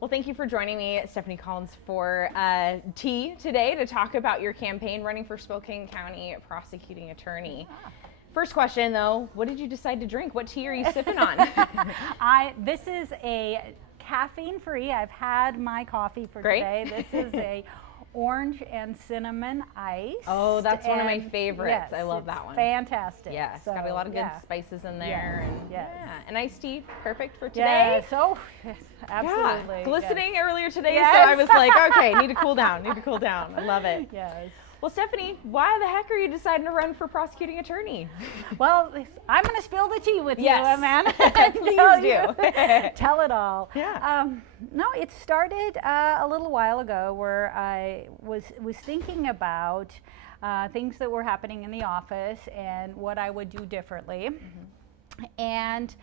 Well, thank you for joining me, Stefanie Collins, for tea today to talk about your campaign running for Spokane County Prosecuting Attorney. Yeah. First question, though, what did you decide to drink? What tea are you sipping on? This is a caffeine-free. I've had my coffee for today. This is a orange and cinnamon ice. Oh, that's one of my favorites. Yes, I love that one. Fantastic. Yeah, it's got a lot of good spices in there. And yes. Yeah, an iced tea, perfect for today. Yes, oh, yes, absolutely. Yeah, glistening earlier today, Yes. so I was like, okay, need to cool down, I love it. Yes. Well, Stefanie, why the heck are you deciding to run for prosecuting attorney? Well, I'm going to spill the tea with you, Amanda. Please do. Tell it all. Yeah. No, it started a little while ago where I was thinking about things that were happening in the office and what I would do differently. Mm-hmm. And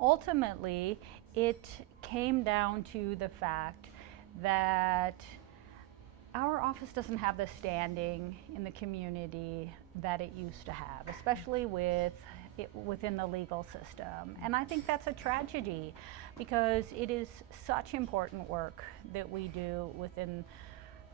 ultimately, it came down to the fact that our office doesn't have the standing in the community that it used to have, especially within the legal system. And I think that's a tragedy because it is such important work that we do within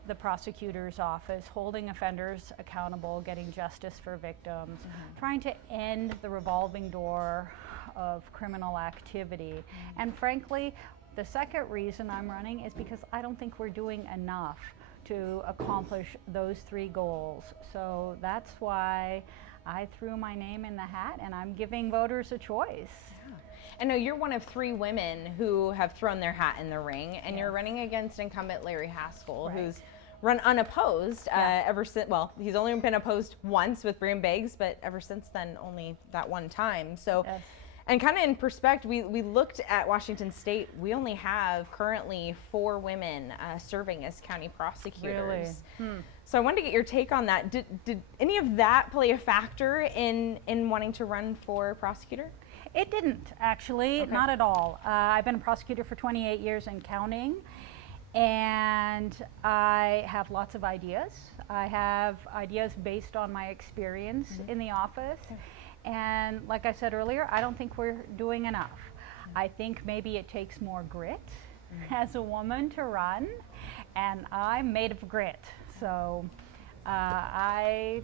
the prosecutor's office, holding offenders accountable, getting justice for victims, trying to end the revolving door of criminal activity. And frankly, the second reason I'm running is because I don't think we're doing enough to accomplish those three goals. So that's why I threw my name in the hat and I'm giving voters a choice. Yeah. I know you're one of 3 women who have thrown their hat in the ring, and you're running against incumbent Larry Haskell, who's run unopposed ever since. Well, he's only been opposed once with Brian Beggs, but ever since then only that one time. So. Yes. And kind of in perspective, we looked at Washington State. We only have currently 4 women serving as county prosecutors. Really? So I wanted to get your take on that. Did any of that play a factor in wanting to run for prosecutor? It didn't, actually, not at all. I've been a prosecutor for 28 years and counting, and I have lots of ideas. I have ideas based on my experience in the office. And like I said earlier, I don't think we're doing enough. I think maybe it takes more grit as a woman to run, and I'm made of grit. So I'm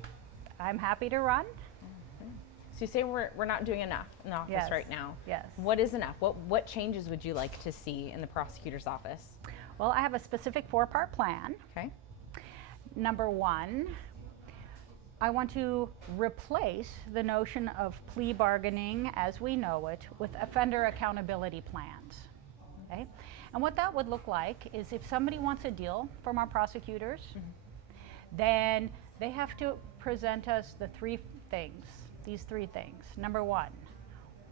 happy to run. So you say we're not doing enough in the office right now. Yes. What is enough? What changes would you like to see in the prosecutor's office? Well, I have a specific 4-part plan. Okay. Number 1, I want to replace the notion of plea bargaining as we know it with offender accountability plans. Okay? And what that would look like is if somebody wants a deal from our prosecutors, then they have to present us these three things. Number 1,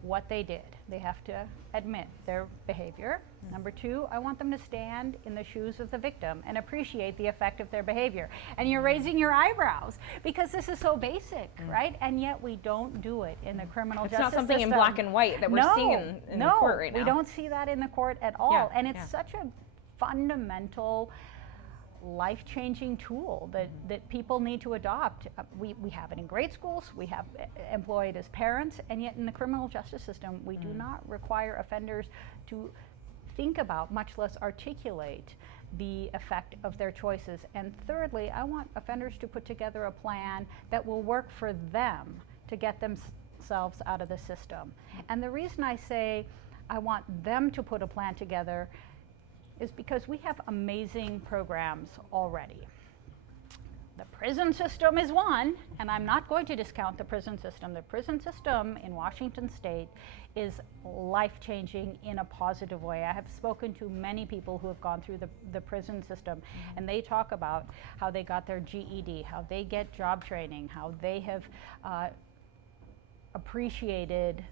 what they did. They have to admit their behavior. Number 2, I want them to stand in the shoes of the victim and appreciate the effect of their behavior. And you're raising your eyebrows because this is so basic, right? And yet we don't do it in the criminal justice system. It's not something in black and white that we're seeing in the court right now. We don't see that in the court at all. And it's such a fundamental life-changing tool that people need to adopt. We have it in grade schools, we have employ it as parents, and yet in the criminal justice system, we do not require offenders to think about, much less articulate, the effect of their choices. And thirdly, I want offenders to put together a plan that will work for them to get themselves out of the system. And the reason I say I want them to put a plan together is because we have amazing programs already. The prison system is one, and I'm not going to discount the prison system. The prison system in Washington State is life-changing in a positive way. I have spoken to many people who have gone through the prison system, and they talk about how they got their GED, how they get job training, how they have appreciated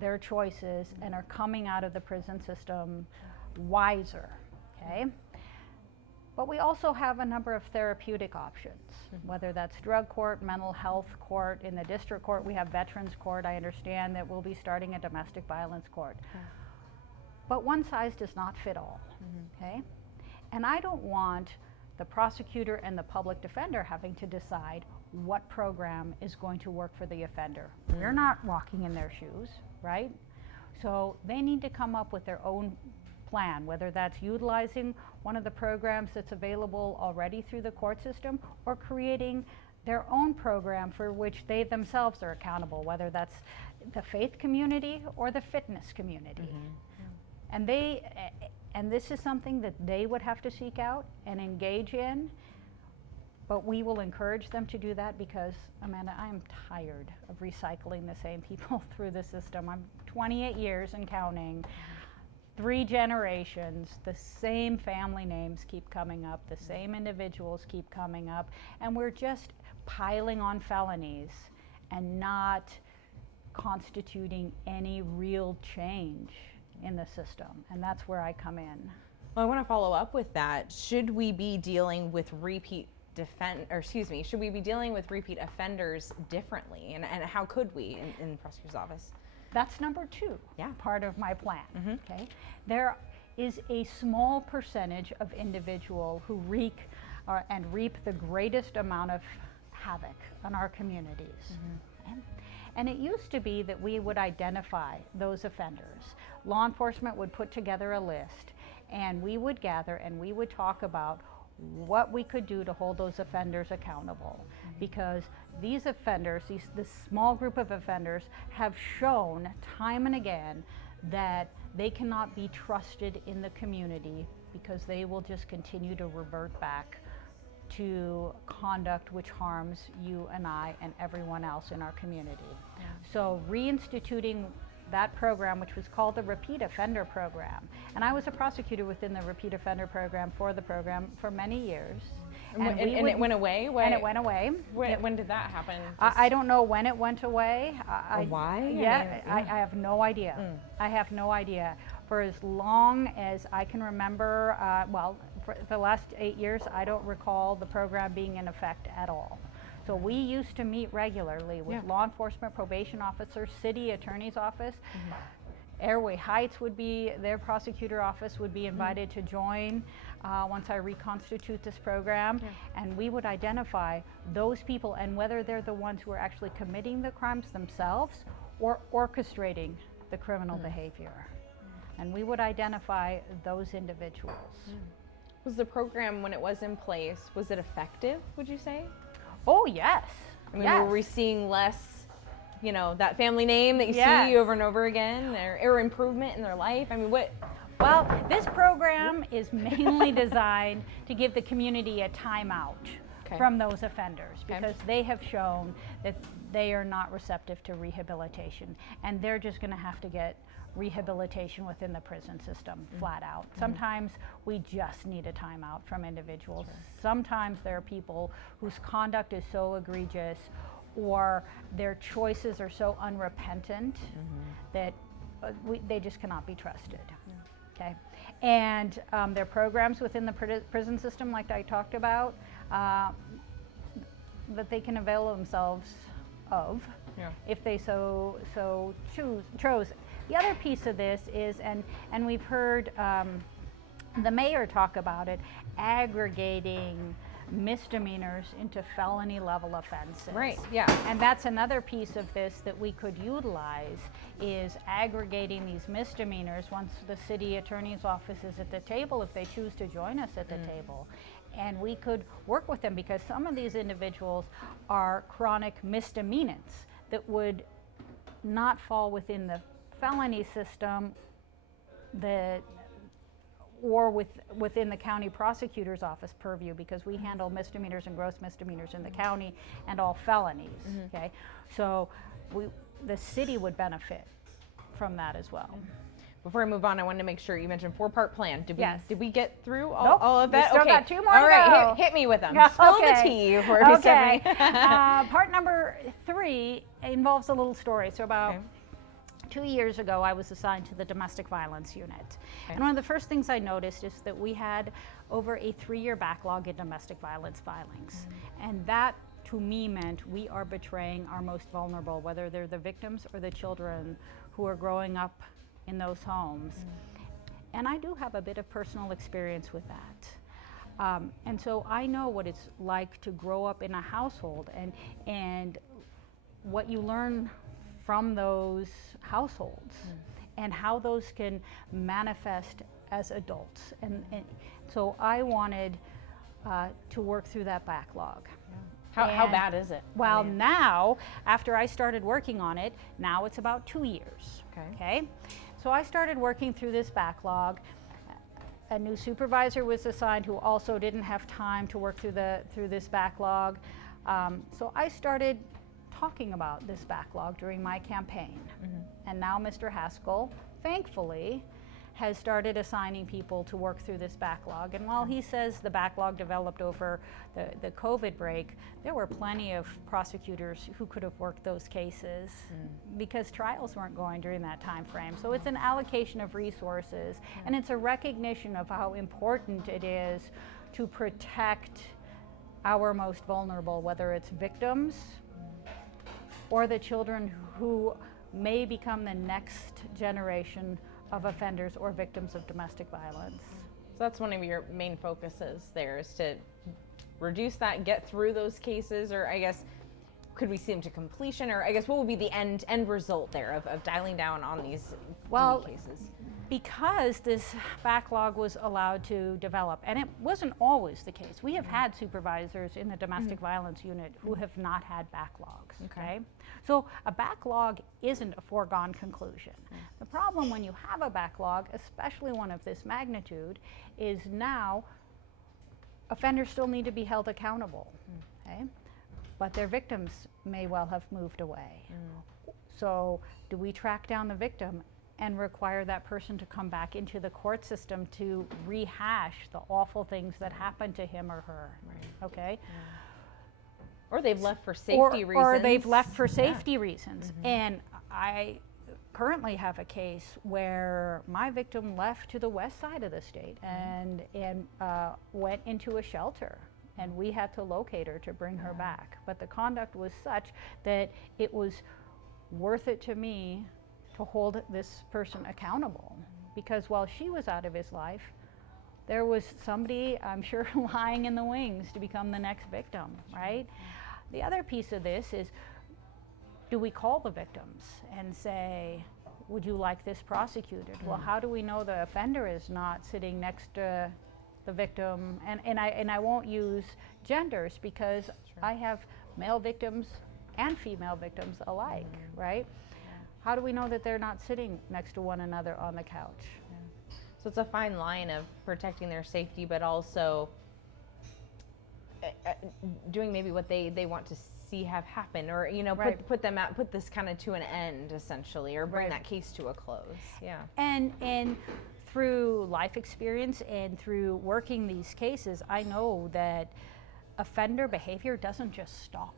their choices and are coming out of the prison system wiser, okay? But we also have a number of therapeutic options, whether that's drug court, mental health court. In the district court, we have veterans court. I understand that we'll be starting a domestic violence court. But one size does not fit all, okay? And I don't want the prosecutor and the public defender having to decide what program is going to work for the offender. We're not walking in their shoes, right? So they need to come up with their own plan, whether that's utilizing one of the programs that's available already through the court system or creating their own program for which they themselves are accountable, whether that's the faith community or the fitness community. And this is something that they would have to seek out and engage in, but we will encourage them to do that because, Amanda, I am tired of recycling the same people through the system. I'm 28 years and counting, 3 generations, the same family names keep coming up, the same individuals keep coming up, and we're just piling on felonies and not constituting any real change in the system, and that's where I come in. Well, I want to follow up with that. Should we be dealing with should we be dealing with repeat offenders differently, and how could we in the prosecutor's office? That's number 2, part of my plan. Okay, there is a small percentage of individuals who reap the greatest amount of havoc on our communities. And it used to be that we would identify those offenders. Law enforcement would put together a list, and we would gather and we would talk about what we could do to hold those offenders accountable. Because these offenders, this small group of offenders, have shown time and again that they cannot be trusted in the community because they will just continue to revert back to conduct which harms you and I and everyone else in our community. So reinstituting that program, which was called the Repeat Offender Program, and I was a prosecutor within the Repeat Offender Program for many years. And it went away? And it went away. When did that happen? I don't know when it went away. Why? I have no idea. I have no idea. For as long as I can remember, for the last 8 years, I don't recall the program being in effect at all. So we used to meet regularly with law enforcement, probation officers, city attorney's office. Airway Heights would be, their prosecutor office would be invited to join once I reconstitute this program. And we would identify those people and whether they're the ones who are actually committing the crimes themselves or orchestrating the criminal behavior. And we would identify those individuals. Was the program, when it was in place, was it effective, would you say? Oh, yes. I mean, were we seeing less, that family name that you see over and over again, or improvement in their life? I mean, what? Well, this program is mainly designed to give the community a timeout from those offenders because they have shown that they are not receptive to rehabilitation, and they're just going to have to get rehabilitation within the prison system, flat out. Sometimes we just need a timeout from individuals. Sometimes there are people whose conduct is so egregious or their choices are so unrepentant that they just cannot be trusted. Okay, and there are programs within the prison system, like I talked about, that they can avail themselves of if they so chose. The other piece of this is, and we've heard the mayor talk about it, aggregating misdemeanors into felony level offenses. Right, yeah. And that's another piece of this that we could utilize, is aggregating these misdemeanors once the city attorney's office is at the table, if they choose to join us at the table. And we could work with them because some of these individuals are chronic misdemeanants that would not fall within the felony system or within the county prosecutor's office purview, because we handle misdemeanors and gross misdemeanors in the county and all felonies. Okay, so the city would benefit from that as well. Before I move on, I wanted to make sure you mentioned 4-part plan. Did we get through all of that? We still got 2 more. All right, hit me with them. Spill the tea for me, Stefanie. Part number 3 involves a little story. So about 2 years ago, I was assigned to the domestic violence unit. And one of the first things I noticed is that we had over a 3-year backlog in domestic violence filings. And that, to me, meant we are betraying our most vulnerable, whether they're the victims or the children who are growing up in those homes. And I do have a bit of personal experience with that. And so I know what it's like to grow up in a household and what you learn from those households and how those can manifest as adults. And so I wanted to work through that backlog. How bad is it? Well, now, after I started working on it, now it's about 2 years. Okay. So I started working through this backlog. A new supervisor was assigned who also didn't have time to work through this backlog. So I started talking about this backlog during my campaign. And now Mr. Haskell, thankfully, has started assigning people to work through this backlog. And while he says the backlog developed over the COVID break, there were plenty of prosecutors who could have worked those cases because trials weren't going during that time frame. So it's an allocation of resources, and it's a recognition of how important it is to protect our most vulnerable, whether it's victims or the children who may become the next generation of offenders or victims of domestic violence. So that's one of your main focuses there, is to reduce that, get through those cases, or I guess, could we see them to completion, or I guess what would be the end result there of dialing down on these cases? Because this backlog was allowed to develop, and it wasn't always the case. We have had supervisors in the domestic violence unit who have not had backlogs, okay? So a backlog isn't a foregone conclusion. The problem when you have a backlog, especially one of this magnitude, is now offenders still need to be held accountable, okay? But their victims may well have moved away. So do we track down the victim and require that person to come back into the court system to rehash the awful things that happened to him or her, okay? Or they've left for safety reasons. Or they've left for safety reasons. And I currently have a case where my victim left to the west side of the state and went into a shelter, and we had to locate her to bring her back. But the conduct was such that it was worth it to me to hold this person accountable, because while she was out of his life, there was somebody, I'm sure, lying in the wings to become the next victim, right? The other piece of this is, do we call the victims and say, would you like this prosecuted? Well, how do we know the offender is not sitting next to the victim? And I won't use genders, because I have male victims and female victims alike, right? How do we know that they're not sitting next to one another on the couch? So it's a fine line of protecting their safety, but also doing maybe what they want to see have happen, or put them out, put this kind of to an end essentially, or bring that case to a close. And through life experience and through working these cases, I know that offender behavior doesn't just stop.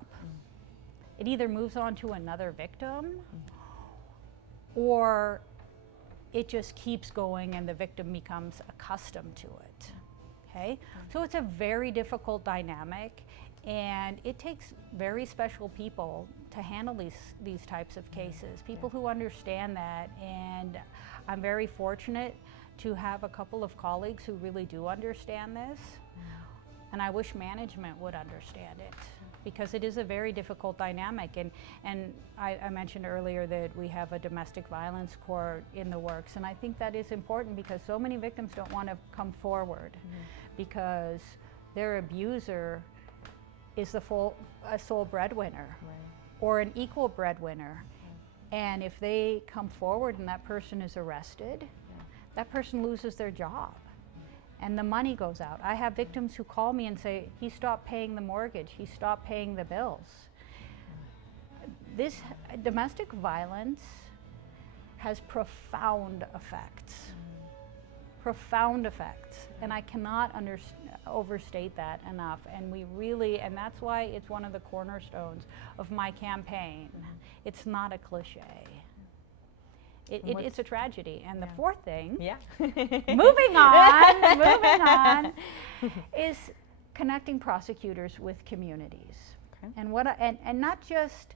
It either moves on to another victim, or it just keeps going and the victim becomes accustomed to it, okay? So it's a very difficult dynamic, and it takes very special people to handle these types of cases, people who understand that, and I'm very fortunate to have a couple of colleagues who really do understand this, and I wish management would understand it, because it is a very difficult dynamic. And I mentioned earlier that we have a domestic violence court in the works, and I think that is important because so many victims don't want to come forward because their abuser is a sole breadwinner or an equal breadwinner. And if they come forward and that person is arrested, that person loses their job. And the money goes out. I have victims who call me and say, he stopped paying the mortgage, he stopped paying the bills. This domestic violence has profound effects. Profound effects. And I cannot overstate that enough. And and that's why it's one of the cornerstones of my campaign. It's not a cliche. It's a tragedy. And the fourth thing, moving on, is connecting prosecutors with communities. And not just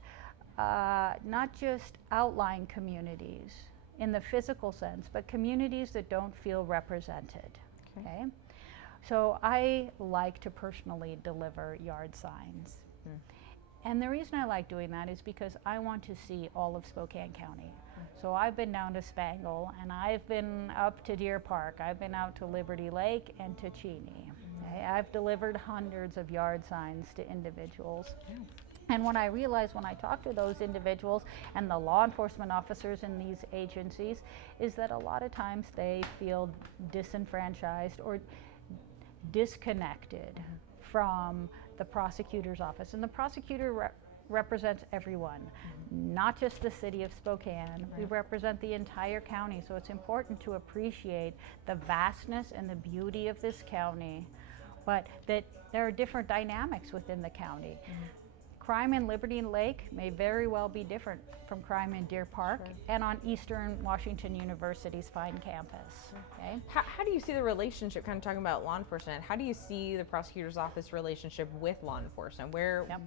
outlying communities in the physical sense, but communities that don't feel represented. Okay? So I like to personally deliver yard signs. And the reason I like doing that is because I want to see all of Spokane County So I've been down to Spangle, and I've been up to Deer Park. I've been out to Liberty Lake and to Cheney. Okay? I've delivered hundreds of yard signs to individuals. And what I realized when I talked to those individuals and the law enforcement officers in these agencies is that a lot of times they feel disenfranchised or disconnected from the prosecutor's office. And the prosecutor represents everyone, not just the city of Spokane. We represent the entire county, so it's important to appreciate the vastness and the beauty of this county, but that there are different dynamics within the county. Crime in Liberty Lake may very well be different from crime in Deer Park and on Eastern Washington University's fine campus. Okay? How do you see the relationship, kind of talking about law enforcement, how do you see the prosecutor's office relationship with law enforcement?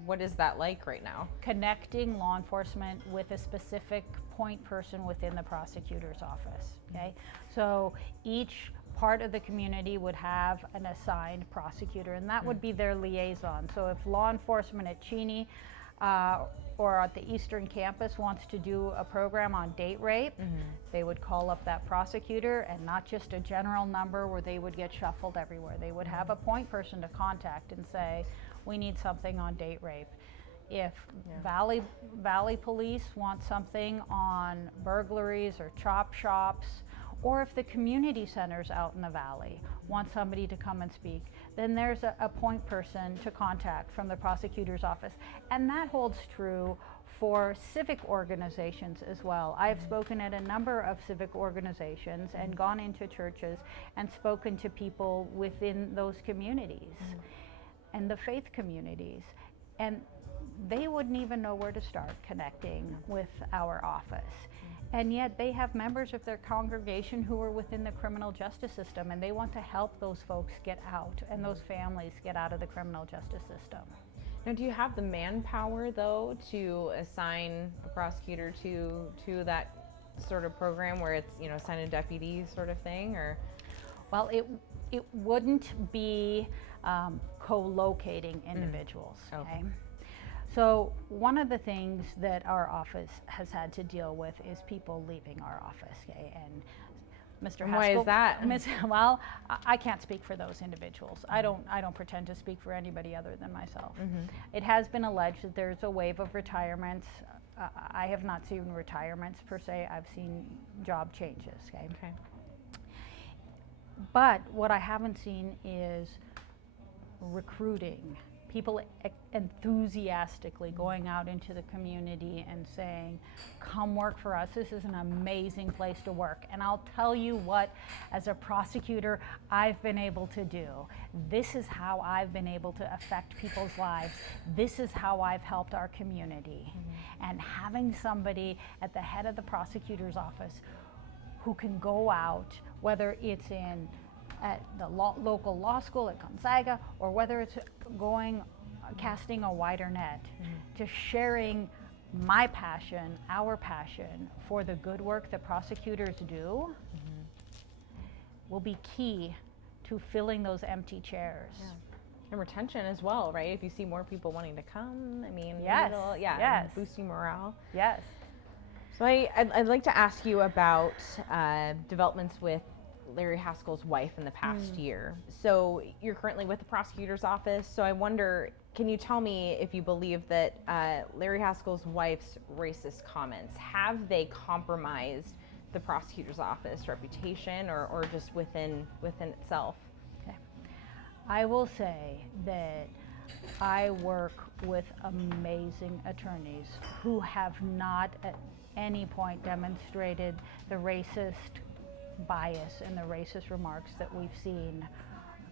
What is that like right now? Connecting law enforcement with a specific point person within the prosecutor's office. Okay? So each part of the community would have an assigned prosecutor, and that would be their liaison. So if law enforcement at Cheney or at the Eastern Campus wants to do a program on date rape, they would call up that prosecutor, and not just a general number where they would get shuffled everywhere. They would have a point person to contact and say, we need something on date rape. If Valley Police want something on burglaries or chop shops, or if the community centers out in the valley want somebody to come and speak, then there's a point person to contact from the prosecutor's office. And that holds true for civic organizations as well. I've spoken at a number of civic organizations and gone into churches and spoken to people within those communities and the faith communities. And they wouldn't even know where to start connecting with our office. And yet they have members of their congregation who are within the criminal justice system, and they want to help those folks get out and those families get out of the criminal justice system. Now, do you have the manpower, though, to assign a prosecutor to that sort of program where it's, assign a deputy sort of thing, or? Well, it wouldn't be co-locating individuals, okay? So one of the things that our office has had to deal with is people leaving our office, okay? And Mr. Haskell, why is that? Well, I can't speak for those individuals. I don't pretend to speak for anybody other than myself. It has been alleged that there's a wave of retirements. I have not seen retirements per se. I've seen job changes, okay? But what I haven't seen is recruiting. People enthusiastically going out into the community and saying, come work for us, this is an amazing place to work. And I'll tell you what, as a prosecutor, I've been able to do. This is how I've been able to affect people's lives. This is how I've helped our community. And having somebody at the head of the prosecutor's office who can go out, whether it's at the local law school at Gonzaga, or whether it's casting a wider net, just sharing my passion, our passion for the good work that prosecutors do, will be key to filling those empty chairs. And retention as well, right? If you see more people wanting to come, yes, and boosting morale. Yes. So I'd like to ask you about developments with Larry Haskell's wife in the past year. So you're currently with the prosecutor's office. So I wonder, can you tell me if you believe that Larry Haskell's wife's racist comments, have they compromised the prosecutor's office reputation or just within itself? Okay. I will say that I work with amazing attorneys who have not at any point demonstrated the racist bias and the racist remarks that we've seen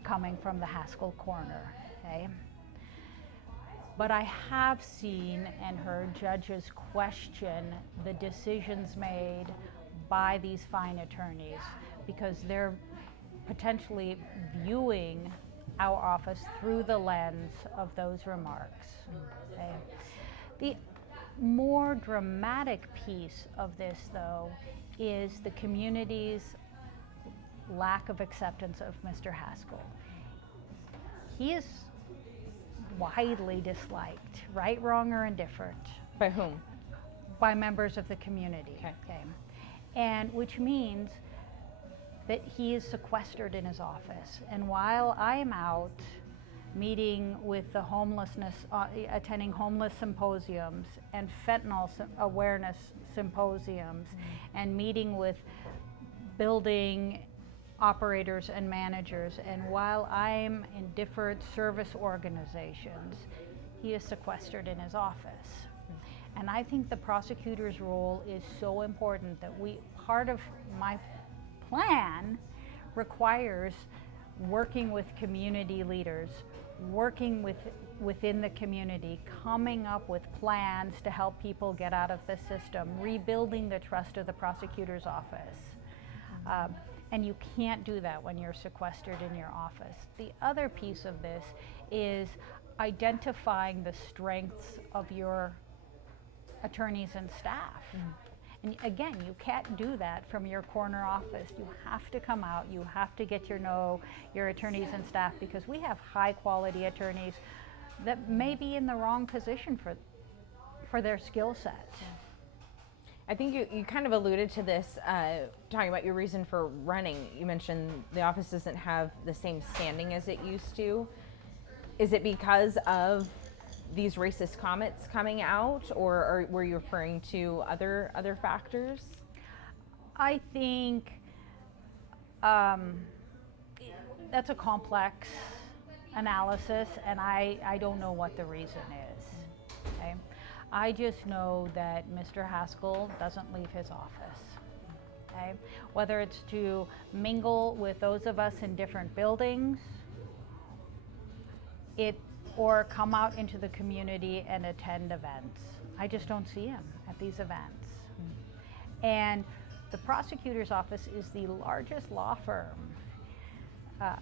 coming from the Haskell corner, okay? But I have seen and heard judges question the decisions made by these fine attorneys because they're potentially viewing our office through the lens of those remarks, okay? The more dramatic piece of this, though, is the community's lack of acceptance of Mr. Haskell. He is widely disliked, right, wrong, or indifferent. By whom? by members of the community. Okay. And which means that he is sequestered in his office. And while I am out meeting with the homelessness, attending homeless symposiums and fentanyl awareness symposiums, and meeting with building operators and managers, and while I'm in different service organizations, he is sequestered in his office. And I think the prosecutor's role is so important that part of my plan requires working with community leaders, working within the community, coming up with plans to help people get out of the system, rebuilding the trust of the prosecutor's office. And you can't do that when you're sequestered in your office. The other piece of this is identifying the strengths of your attorneys and staff. And again, you can't do that from your corner office. You have to come out, you have to get to know your attorneys and staff, because we have high quality attorneys that may be in the wrong position for their skill set. I think you kind of alluded to this, talking about your reason for running. You mentioned the office doesn't have the same standing as it used to. Is it because of these racist comments coming out, or were you referring to other factors? I think that's a complex analysis, and I don't know what the reason is. Okay? I just know that Mr. Haskell doesn't leave his office. Okay? Whether it's to mingle with those of us in different buildings, or come out into the community and attend events. I just don't see him at these events. And the prosecutor's office is the largest law firm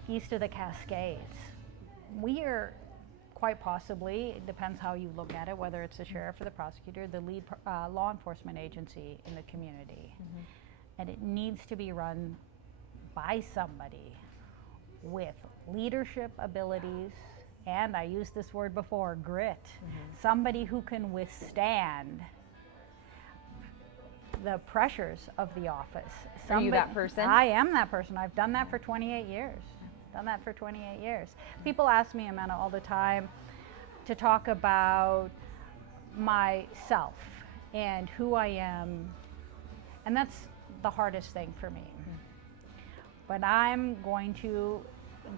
east of the Cascades. We are quite possibly, it depends how you look at it, whether it's the sheriff or the prosecutor, the lead law enforcement agency in the community. And it needs to be run by somebody with leadership abilities, and I used this word before, grit. Somebody who can withstand the pressures of the office. Are you that person? I am that person. I've done that for 28 years. People ask me, Amanda, all the time to talk about myself and who I am, and that's the hardest thing for me. But I'm going to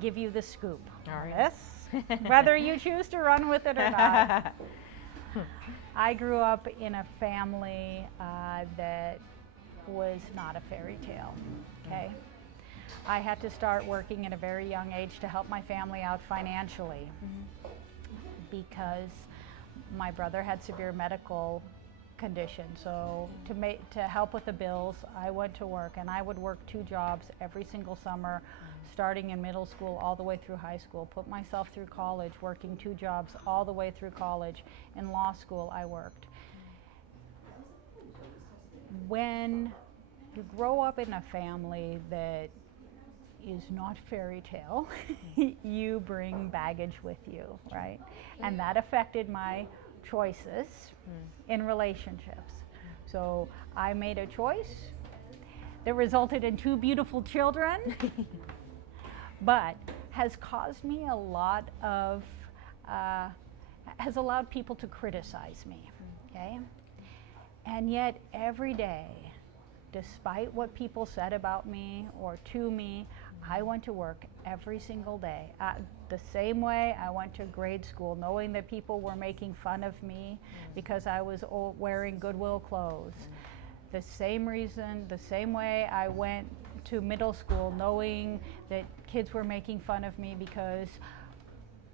give you the scoop. All right. Yes. Whether you choose to run with it or not. I grew up in a family that was not a fairy tale, okay? I had to start working at a very young age to help my family out financially because my brother had severe medical conditions. So to help with the bills, I went to work, and I would work 2 jobs every single summer, starting in middle school all the way through high school, put myself through college, working 2 jobs all the way through college. In law school, I worked. When you grow up in a family that is not fairy tale, you bring baggage with you, right? And that affected my choices in relationships. So I made a choice that resulted in 2 beautiful children, but has caused me a lot of, has allowed people to criticize me, okay? And yet every day, despite what people said about me or to me, I went to work every single day. The same way I went to grade school, knowing that people were making fun of me because I was wearing Goodwill clothes. The same reason, the same way I went to middle school, knowing that kids were making fun of me because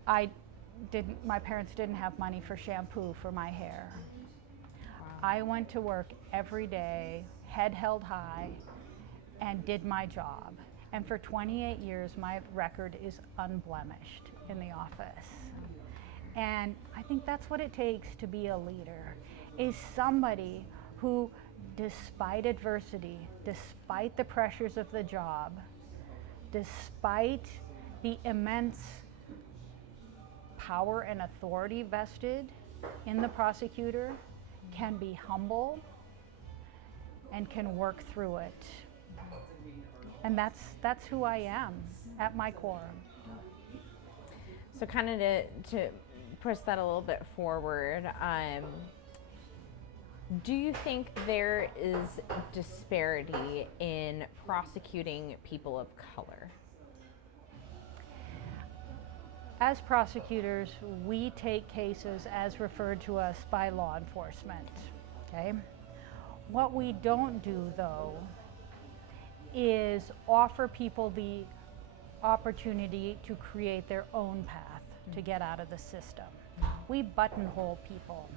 my parents didn't have money for shampoo for my hair. I went to work every day, head held high, and did my job. And for 28 years, my record is unblemished in the office. And I think that's what it takes to be a leader, is somebody who, despite adversity, despite the pressures of the job, despite the immense power and authority vested in the prosecutor, can be humble and can work through it. And that's who I am at my core. So kind of to push that a little bit forward, do you think there is disparity in prosecuting people of color? As prosecutors, we take cases as referred to us by law enforcement, okay? What we don't do, though, is offer people the opportunity to create their own path to get out of the system. We buttonhole people.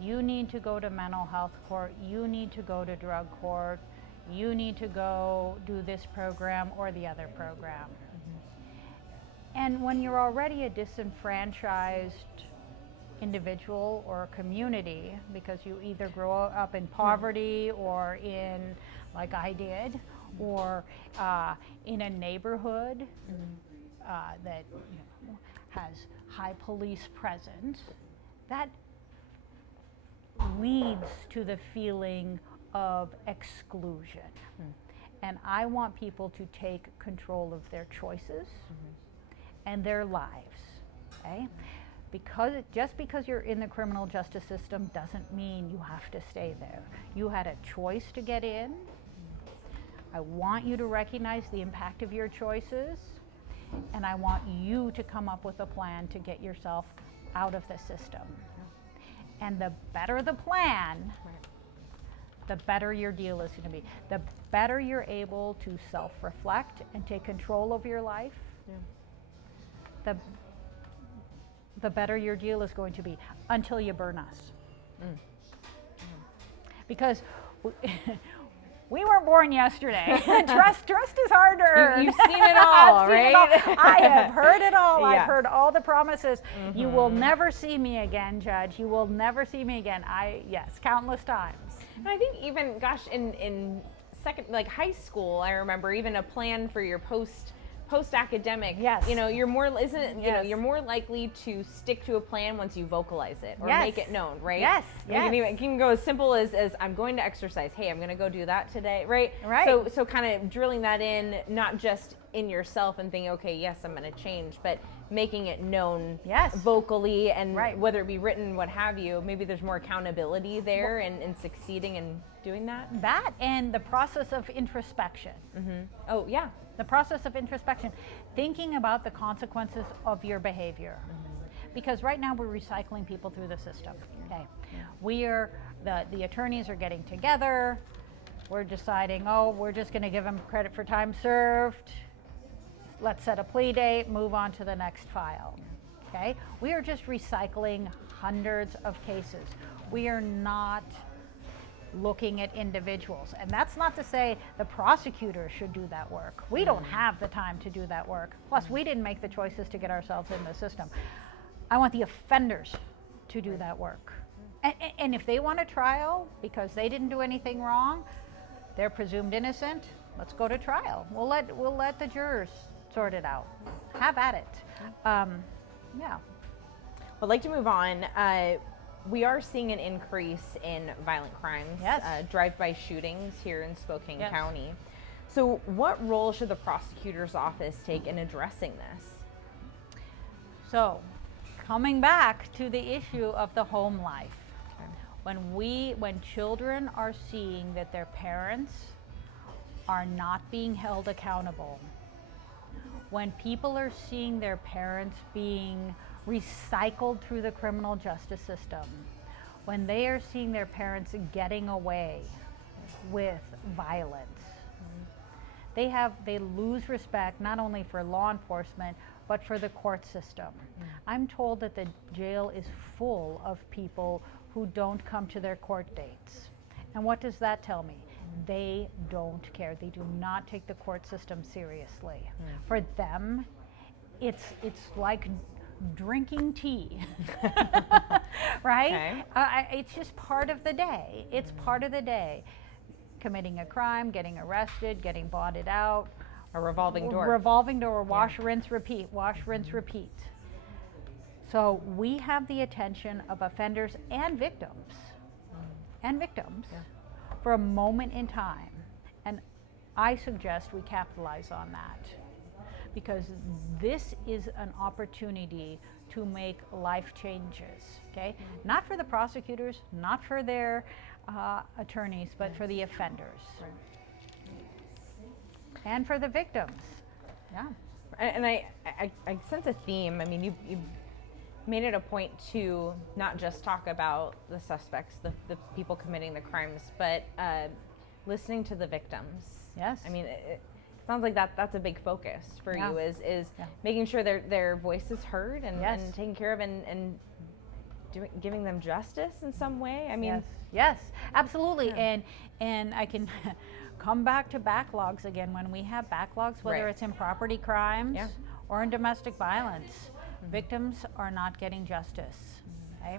You need to go to mental health court, you need to go to drug court, you need to go do this program or the other program. And when you're already a disenfranchised individual or community, because you either grow up in poverty or in, like I did, or in a neighborhood that has high police presence, that leads to the feeling of exclusion. And I want people to take control of their choices and their lives, okay? Just because you're in the criminal justice system doesn't mean you have to stay there. You had a choice to get in. I want you to recognize the impact of your choices, and I want you to come up with a plan to get yourself out of the system. And the better the plan, the better your deal is going to be. The better you're able to self-reflect and take control of your life, the better your deal is going to be, until you burn us. Because we weren't born yesterday. Trust is hard to earn. You've seen it all, right? I have heard it all. Yeah. I've heard all the promises. You will never see me again, Judge. You will never see me again. Yes, countless times. And I think even, gosh, in second, like high school, I remember even a plan for your post-academic. Yes. You know, you're more you're more likely to stick to a plan once you vocalize it or make it known, right? Yes. It can go as simple as I'm going to exercise. Hey, I'm going to go do that today, right? Right. So kind of drilling that in, not just in yourself and thinking, okay, yes, I'm going to change, but making it known vocally, and whether it be written, what have you, maybe there's more accountability there in succeeding in doing that. That and the process of introspection. Oh, yeah. The process of introspection, thinking about the consequences of your behavior. Because right now we're recycling people through the system. Okay, the attorneys are getting together. We're deciding, we're just going to give them credit for time served. Let's set a plea date, move on to the next file. Okay, we are just recycling hundreds of cases. We are not looking at individuals. And that's not to say the prosecutor should do that work. We don't have the time to do that work. Plus, we didn't make the choices to get ourselves in the system. I want the offenders to do that work. And if they want a trial because they didn't do anything wrong, they're presumed innocent, let's go to trial. We'll let the jurors sort it out. Have at it. Yeah. I'd like to move on. We are seeing an increase in violent crimes, drive-by shootings here in Spokane County. So what role should the prosecutor's office take in addressing this? So, coming back to the issue of the home life. When children are seeing that their parents are not being held accountable, when people are seeing their parents being recycled through the criminal justice system, when they are seeing their parents getting away with violence, they lose respect not only for law enforcement but for the court system. I'm told that the jail is full of people who don't come to their court dates. And what does that tell me? They don't care. They do not take the court system seriously. For them, it's like drinking tea, right? It's just part of the day. It's part of the day. Committing a crime, getting arrested, getting bonded out. A revolving door. Revolving door, wash, rinse, repeat, wash, rinse, repeat. So we have the attention of offenders and victims. and victims for a moment in time. And I suggest we capitalize on that, because this is an opportunity to make life changes, okay? Not for the prosecutors, not for their attorneys, but for the offenders. And for the victims. Yeah. And I sense a theme. I mean, you made it a point to not just talk about the suspects, the people committing the crimes, but listening to the victims. Yes. I mean, it sounds like that's a big focus for you, is making sure their voice is heard and taken care of, and giving them justice in some way. I mean, yes, absolutely. And I can come back to backlogs again. When we have backlogs, whether it's in property crimes or in domestic violence, victims are not getting justice. Okay?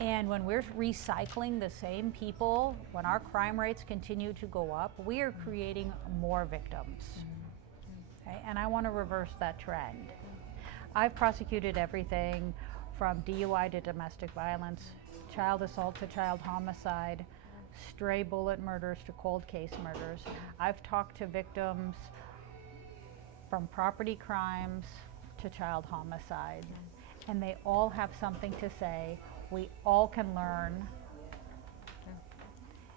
And when we're recycling the same people, when our crime rates continue to go up, we are creating more victims. Okay? And I want to reverse that trend. I've prosecuted everything from DUI to domestic violence, child assault to child homicide, stray bullet murders to cold case murders. I've talked to victims from property crimes to child homicide, and they all have something to say. We all can learn,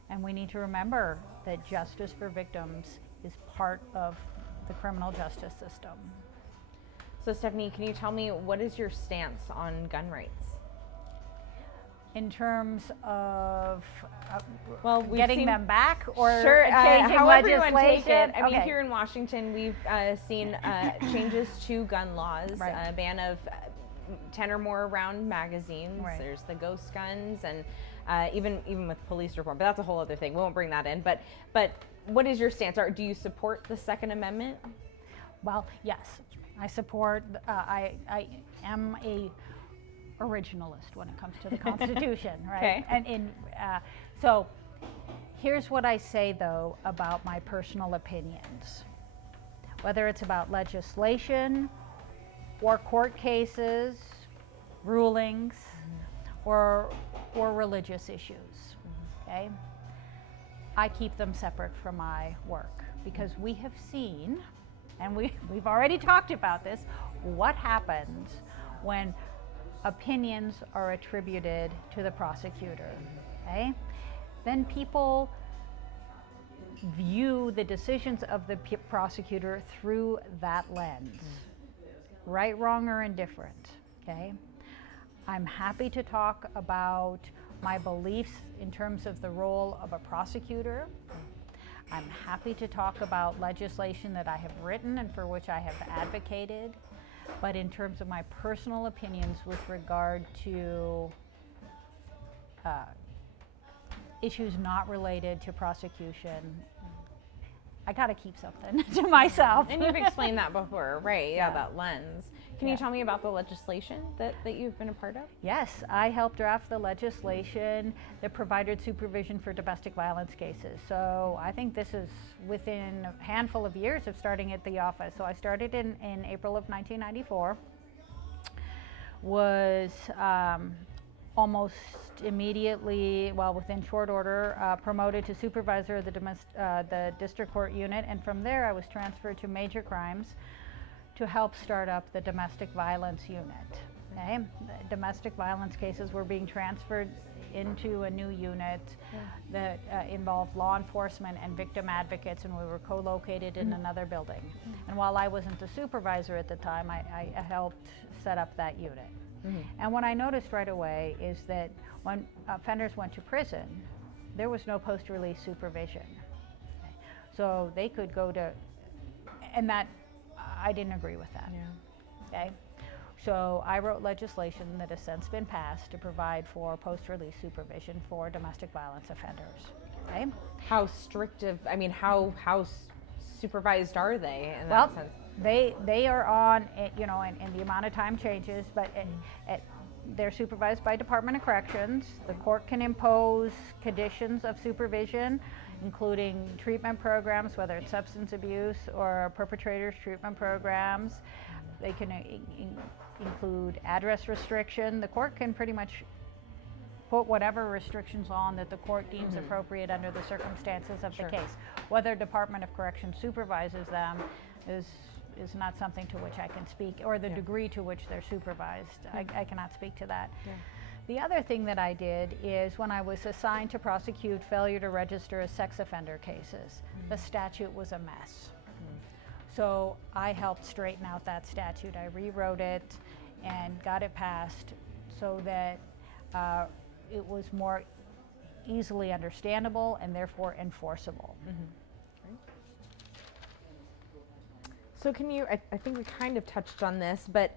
and we need to remember that justice for victims is part of the criminal justice system. So Stefanie, can you tell me, what is your stance on gun rights? In terms of getting them back, or changing however you legislation? want to take it. I mean, here in Washington, we've seen changes to gun laws, a ban of 10 or more round magazines. There's the ghost guns, and even with police reform. But that's a whole other thing. We won't bring that in. But what is your stance? Do you support the Second Amendment? Well, yes, I support. I am a originalist when it comes to the Constitution, right? Okay. And so here's what I say, though, about my personal opinions. Whether it's about legislation or court cases, rulings, or religious issues, okay? I keep them separate from my work, because we have seen, and we've already talked about this, what happens when opinions are attributed to the prosecutor, okay? Then people view the decisions of the prosecutor through that lens, right, wrong, or indifferent, okay? I'm happy to talk about my beliefs in terms of the role of a prosecutor. I'm happy to talk about legislation that I have written and for which I have advocated. But in terms of my personal opinions with regard to issues not related to prosecution, I gotta keep something to myself. And you've explained that before, right? Yeah, that lens. Can you tell me about the legislation that you've been a part of? Yes, I helped draft the legislation that provided supervision for domestic violence cases. So I think this is within a handful of years of starting at the office. So I started in April of 1994, was almost immediately, well, within short order, promoted to supervisor of the district court unit, and from there I was transferred to major crimes to help start up the domestic violence unit. Okay? Domestic violence cases were being transferred into a new unit that involved law enforcement and victim advocates, and we were co-located in another building. And while I wasn't the supervisor at the time, I helped set up that unit. And what I noticed right away is that when offenders went to prison, there was no post-release supervision. Okay? So they could go to, and that, I didn't agree with that. Okay? So I wrote legislation that has since been passed to provide for post-release supervision for domestic violence offenders. Okay? How strict how supervised are they in that sense? They are on, you know, and the amount of time changes, but they're supervised by Department of Corrections. The court can impose conditions of supervision, including treatment programs, whether it's substance abuse or perpetrators treatment programs. They can include address restriction. The court can pretty much put whatever restrictions on that the court deems appropriate under the circumstances of the case. Whether Department of Corrections supervises them is not something to which I can speak, or the degree to which they're supervised. I cannot speak to that. The other thing that I did is when I was assigned to prosecute failure to register as sex offender cases, the statute was a mess. So I helped straighten out that statute. I rewrote it and got it passed so that it was more easily understandable and therefore enforceable. So can you, I think we kind of touched on this, but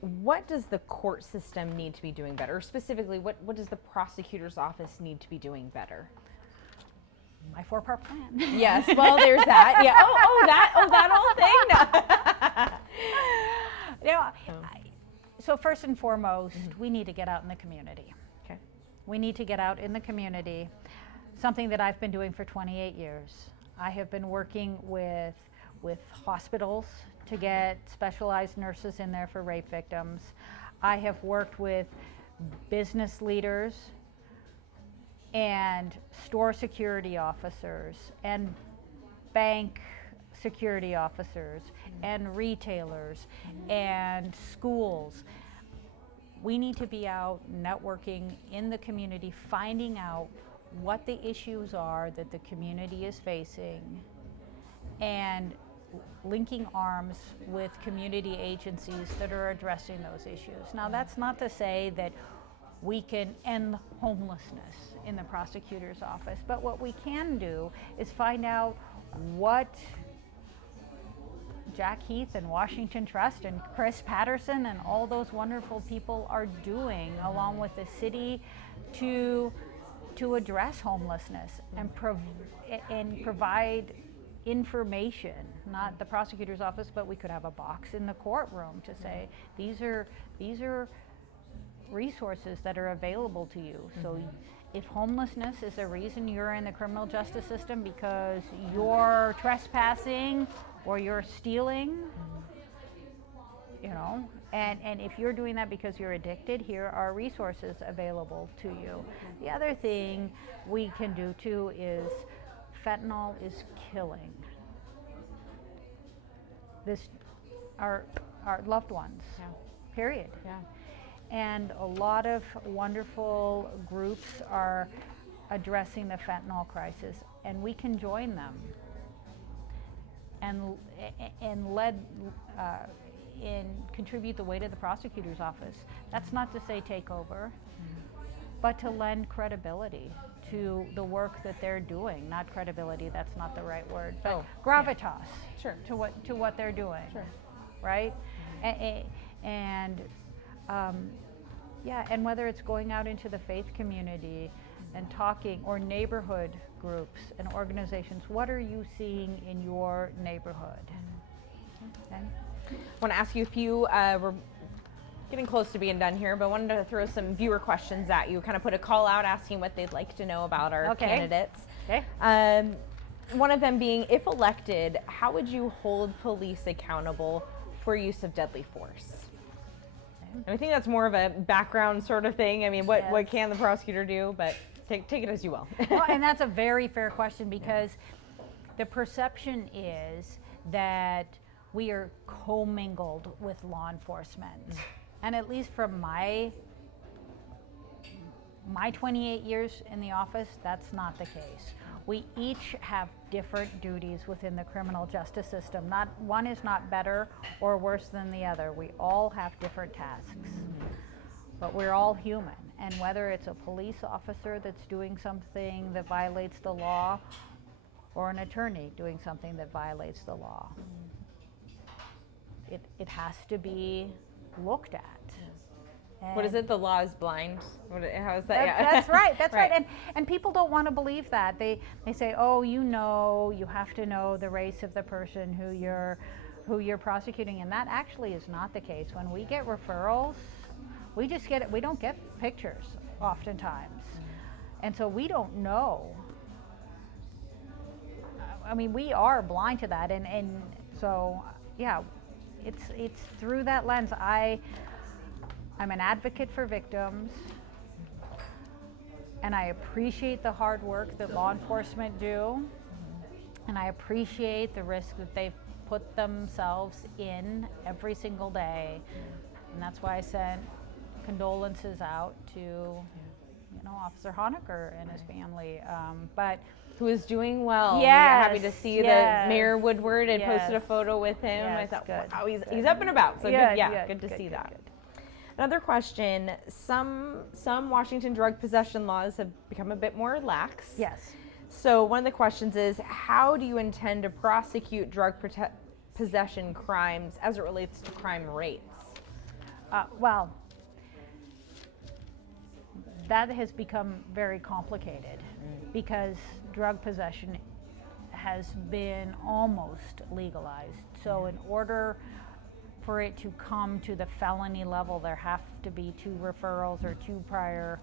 what does the court system need to be doing better? Or specifically, what does the prosecutor's office need to be doing better? My 4-part plan. Yes, well, there's that. Yeah. That whole thing. No. So first and foremost, we need to get out in the community. Okay. We need to get out in the community, something that I've been doing for 28 years. I have been working with hospitals to get specialized nurses in there for rape victims. I have worked with business leaders and store security officers and bank security officers and retailers and schools. We need to be out networking in the community, finding out what the issues are that the community is facing, and linking arms with community agencies that are addressing those issues. Now, that's not to say that we can end homelessness in the prosecutor's office, but what we can do is find out what Jack Heath and Washington Trust and Chris Patterson and all those wonderful people are doing along with the city to address homelessness and provide information, not the prosecutor's office, but we could have a box in the courtroom to say, these are resources that are available to you. So if homelessness is a reason you're in the criminal justice system because you're trespassing or you're stealing, you know, and if you're doing that because you're addicted, here are resources available to you. The other thing we can do too is fentanyl is killing our loved ones, period. And a lot of wonderful groups are addressing the fentanyl crisis, and we can join them and contribute the weight of the prosecutor's office. That's not to say take over, but to lend credibility to the work that they're doing. Not credibility, that's not the right word, but gravitas to what they're doing, right? And whether it's going out into the faith community and talking, or neighborhood groups and organizations, what are you seeing in your neighborhood? Okay. I want to ask you a few, we're getting close to being done here, but wanted to throw some viewer questions at you, kind of put a call out asking what they'd like to know about our candidates. Okay. One of them being, if elected, how would you hold police accountable for use of deadly force? And I think that's more of a background sort of thing. I mean, what can the prosecutor do? But take it as you will. Well, and that's a very fair question, because the perception is that we are commingled with law enforcement. And at least from my 28 years in the office, that's not the case. We each have different duties within the criminal justice system. One is not better or worse than the other. We all have different tasks, but we're all human. And whether it's a police officer that's doing something that violates the law, or an attorney doing something that violates the law, it has to be looked at. What is it? The law is blind? How is that? That's right. That's right. And people don't want to believe that. They say, oh, you have to know the race of the person who you're prosecuting, and that actually is not the case. When we get referrals, we don't get pictures oftentimes, and so we don't know. I mean, we are blind to that, and so it's through that lens. I'm an advocate for victims. And I appreciate the hard work that law enforcement do. And I appreciate the risk that they've put themselves in every single day. And that's why I sent condolences out to, Officer Honecker and his family. But who is doing well. Yes, We're happy to see yes, that Mayor Woodward had yes, posted a photo with him. yes, I thought, good, wow, he's good. up and about. So Yeah, good to see that. Good. Another question, some Washington drug possession laws have become a bit more lax. Yes. So one of the questions is, how do you intend to prosecute drug possession crimes as it relates to crime rates? Well, that has become very complicated because drug possession has been almost legalized. So in order for it to come to the felony level, there have to be 2 referrals or 2 prior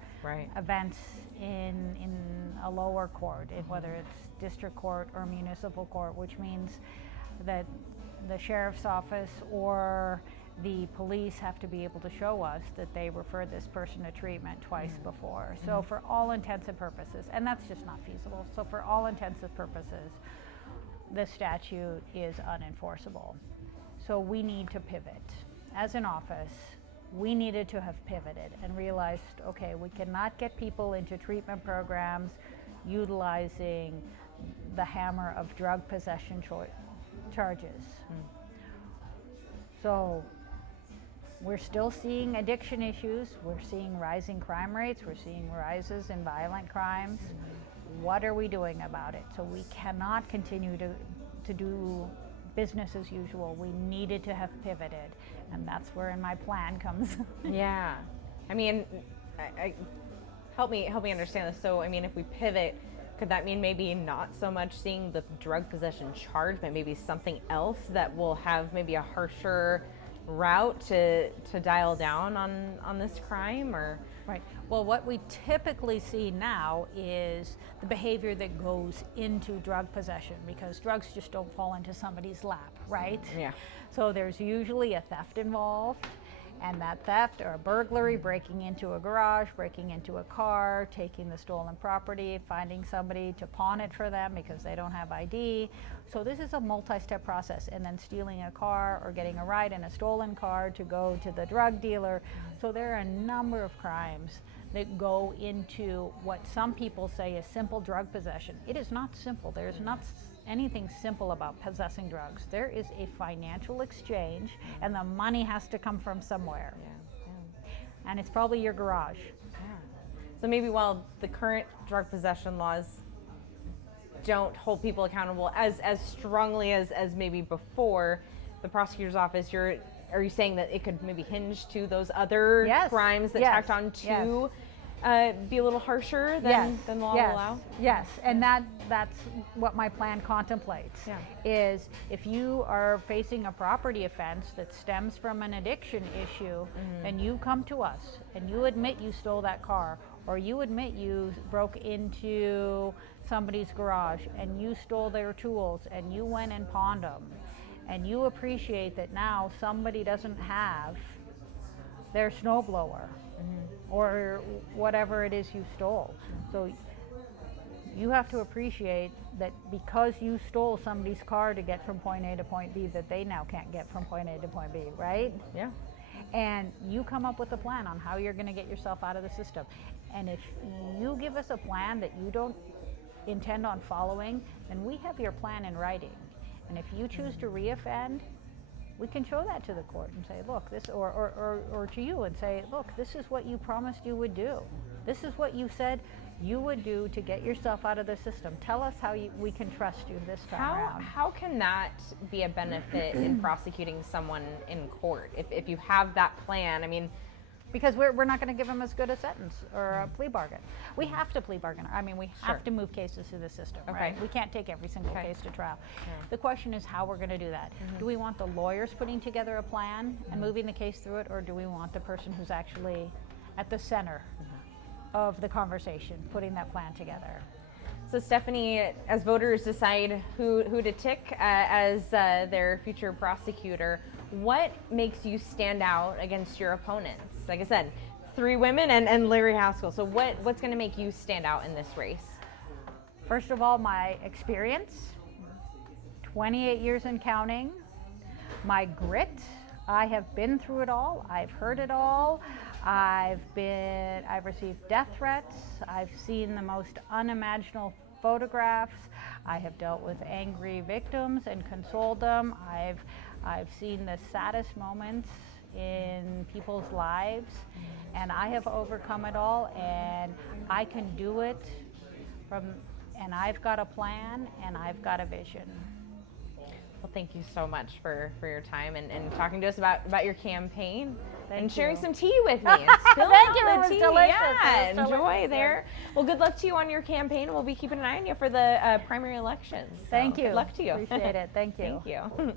events in a lower court, whether it's district court or municipal court, which means that the sheriff's office or the police have to be able to show us that they referred this person to treatment twice before. So for all intents and purposes, and that's just not feasible, so for all intents and purposes, the statute is unenforceable. So we need to pivot. As an office, we needed to have pivoted and realized, okay, we cannot get people into treatment programs utilizing the hammer of drug possession charges. So we're still seeing addiction issues, we're seeing rising crime rates, we're seeing rises in violent crimes. What are we doing about it? So we cannot continue to do business as usual. We needed to have pivoted, and that's where in my plan comes. Yeah, I mean, help me understand this. So I mean, if we pivot, could that mean maybe not so much seeing the drug possession charge, but maybe something else that will have maybe a harsher route to dial down on this crime? Or right. Well, what we typically see now is the behavior that goes into drug possession, because drugs just don't fall into somebody's lap, right? Yeah. So there's usually a theft involved, and that theft or a burglary, breaking into a garage, breaking into a car, taking the stolen property, finding somebody to pawn it for them because they don't have ID. So this is a multi-step process, and then stealing a car or getting a ride in a stolen car to go to the drug dealer. So there are a number of crimes that go into what some people say is simple drug possession. It is not simple. There's not anything simple about possessing drugs. There is a financial exchange, and the money has to come from somewhere. Yeah. And it's probably your garage. Yeah. So maybe while the current drug possession laws don't hold people accountable as strongly as maybe before, the prosecutor's office, are you saying that it could maybe hinge to those other crimes that tacked on to be a little harsher than the law will allow? Yes, and that's what my plan contemplates, is if you are facing a property offense that stems from an addiction issue, and you come to us and you admit you stole that car, or you admit you broke into somebody's garage and you stole their tools and you went and pawned them, and you appreciate that now somebody doesn't have their snowblower or whatever it is you stole. So you have to appreciate that because you stole somebody's car to get from point A to point B, that they now can't get from point A to point B, right? Yeah. And you come up with a plan on how you're going to get yourself out of the system. And if you give us a plan that you don't intend on following, then we have your plan in writing. And if you choose to reoffend, we can show that to the court and say, look, this, or to you and say, look, this is what you promised you would do. This is what you said you would do to get yourself out of the system. Tell us how we can trust you this time around. How can that be a benefit in prosecuting someone in court? If you have that plan, I mean, because we're not going to give them as good a sentence or a plea bargain. We have to plea bargain. I mean, we have to move cases through the system, right? We can't take every single case to trial. The question is how we're going to do that. Do we want the lawyers putting together a plan and moving the case through it, or do we want the person who's actually at the center of the conversation putting that plan together? So Stefanie, as voters decide who to tick as their future prosecutor, what makes you stand out against your opponents? Like I said, 3 women and Larry Haskell. So what's going to make you stand out in this race? First of all, my experience, 28 years and counting, my grit. I have been through it all. I've heard it all. I've received death threats. I've seen the most unimaginable photographs. I have dealt with angry victims and consoled them. I've seen the saddest moments in people's lives, and I have overcome it all, and I can do it and I've got a plan and I've got a vision. Well, thank you so much for your time and talking to us about your campaign. And sharing some tea with me. And Thank you, it was tea. delicious. Yeah, It was enjoy delicious. there. Well, good luck to you on your campaign. We'll be keeping an eye on you for the primary elections. So Thank you. Good luck to you. Appreciate it. Thank you. Thank you.